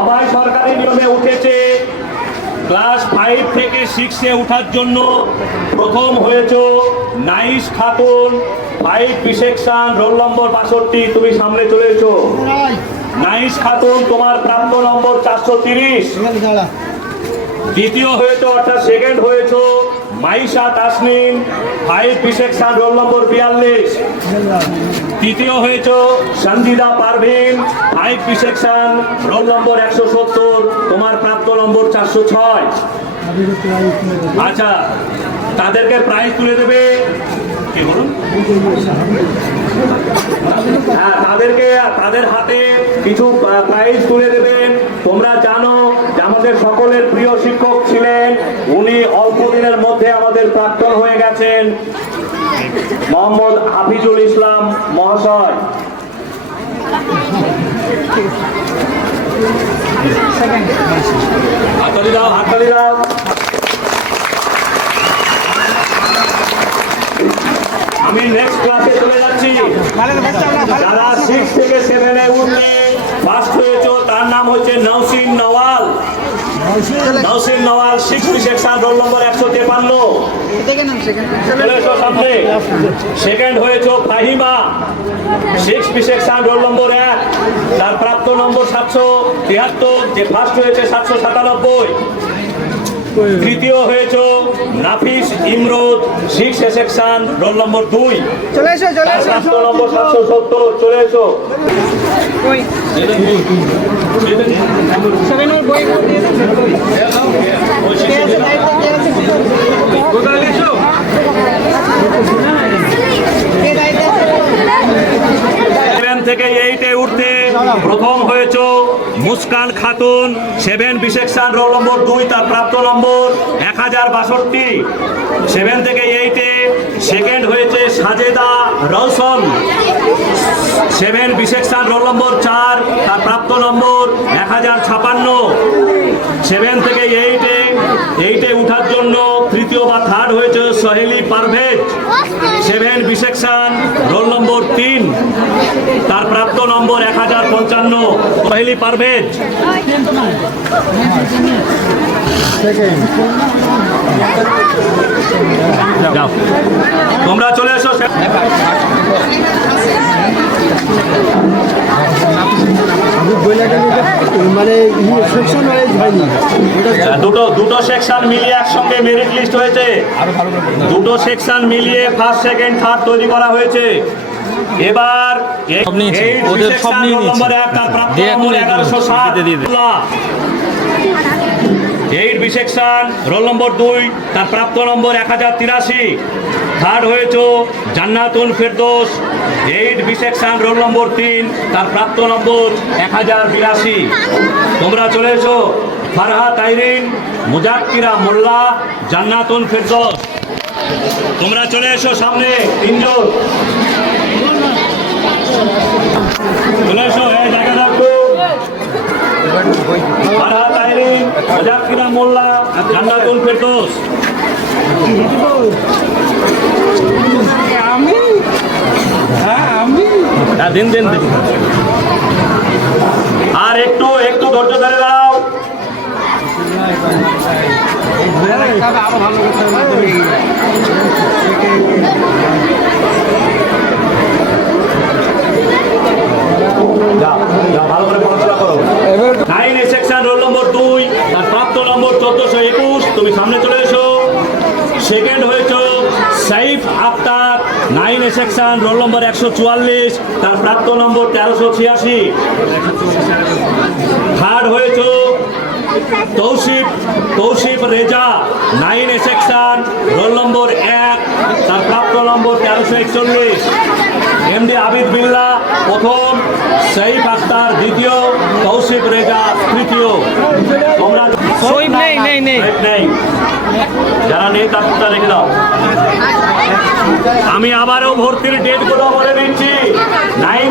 সবাই সরকারি নিয়মে উঠেছে। ক্লাস ফাইভ থেকে সিক্সে ওঠার জন্য প্রথম হয়েছ Nais Khatun five B section roll number বাষট্টি, তুমি সামনে চলে এসো। নাইস খাতুন তোমার প্রাপ্ত নম্বর চারশো তিরিশ। দ্বিতীয় হয়েছে, অর্থাৎ সেকেন্ড হয়েছ Maisha Tasnim, five B section roll number বিয়াল্লিশ। তৃতীয় হয়েছ Sandida Parvin B section roll number একশো সত্তর, তোমার প্রাপ্ত নম্বর চারশো ছয়। আচ্ছা তাদেরকে প্রাইজ তুলে দেবে, কি বলুন? হ্যাঁ তাদেরকে, তাদের হাতে কিছু প্রাইজ তুলে দেবেন। তোমরা জানো যে আমাদের সকলের প্রিয় শিক্ষক ছিলেন, উনি অল্প দিনের মধ্যে আমাদের প্রাক্তন হয়ে গেছেন। মোহাম্মদ হাফিজুল ইসলাম মহাশয়। হাততালি দাও হাততালি দাও। আমি নেক্সট ক্লাসে চলে যাচ্ছি। যারা সিক্স থেকে সেভেনে উঠে ফার্স্ট হয়েছে তার নাম হচ্ছে Nousin Nawal Nousin Nawal six section roll number একশো তেপান্ন। সামনে। সেকেন্ড হয়েছে Fahima. Six P section roll number এক। তার প্রাপ্ত নম্বর সাতশো তিয়াত্তর যে ফার্স্ট হয়েছে সাতশো সাতানব্বই। তৃতীয় হয়েছ Nafis Imroz six section roll number দুই। চলে এসো চলে এসো নম্বর সাতশো সত্তর চলে এসো। থেকে এইটে উঠতে প্রথম হয়েছ Muskan Khatun, seven B section roll number দুই, তার প্রাপ্ত নম্বর এক হাজার বাষট্টি। সেভেন থেকে এইটে সেকেন্ড হয়েছে Sajeda Roushan seven B section roll number চার, তার প্রাপ্ত নম্বর এক হাজার ছাপান্ন। সেভেন থেকে এইটে এইটে উঠার জন্য তৃতীয় বা থার্ড হয়েছে Saheli Parvez. Seven B section roll number তিন, তার প্রাপ্ত নম্বর এক হাজার পঞ্চান্ন। সহেলি পারভেজ। তোমরা চলে এসো মানে সেকশন ওয়াইজ হয়নি। ওটা দুটো দুটো সেকশন মিলিয়ে একসঙ্গে মেরিট লিস্ট হয়েছে। দুটো সেকশন মিলিয়ে ফার্স্ট সেকেন্ড থার্ড তৈরি করা হয়েছে। এবার এই- সব নিয়েছি। ওদের সব নিয়ে নিয়েছে। দিয়ে নম্বর করে দেবো, 1107 দিয়ে দেবো। Eight B section roll number দুই, তার প্রাপ্ত নম্বর এক হাজার তিরাশি। থার্ড হয়েছ Jannatun Ferdous. Eight B section roll number তিন, তার প্রাপ্ত নম্বর এক হাজার বিরাশি। তোমরা চলে এসো, ফারহা তাইরিন, মুজাক্কিরা মোল্লা জান্নাতুন ফেরদোস। তোমরা চলে এসো সামনে, তিনজন। চলে এসো এই জায়গা রাখো ফারহা মুজাক্কিরা মোল্লা জান্নাতুল ফেরদৌস। আমি? হ্যাঁ আমি? হ্যাঁ দিন দিন দিন। আর একটু একটু ধৈর্য ধরে দাঁড়াও। যা, যা, ভালো করে পড়াশোনা করো nine A section roll number দুই তার প্রাপ্ত নম্বর চোদ্দশো একুশ তুমি সামনে চলে এসো সেকেন্ড হয়েছ Saif Akhtar, nine section, roll number একশো চুয়াল্লিশ, তার প্রাপ্ত নম্বর তেরোশো ছিয়াশি। থার্ড হয়েছ Tausif Tausif Reza, nine section, roll number এক, তার প্রাপ্ত নম্বর তেরোশো একচল্লিশ। এমডি আবিদ বিল্লা, প্রথম সঈফ আক্তার দ্বিতীয়, তৌসিফ রেজা তৃতীয়। তোমরা সইফ যারা নেই তার রেখে দাও। আমি আবারও ভর্তির ডেটগুলো বলে দিচ্ছি। নাইন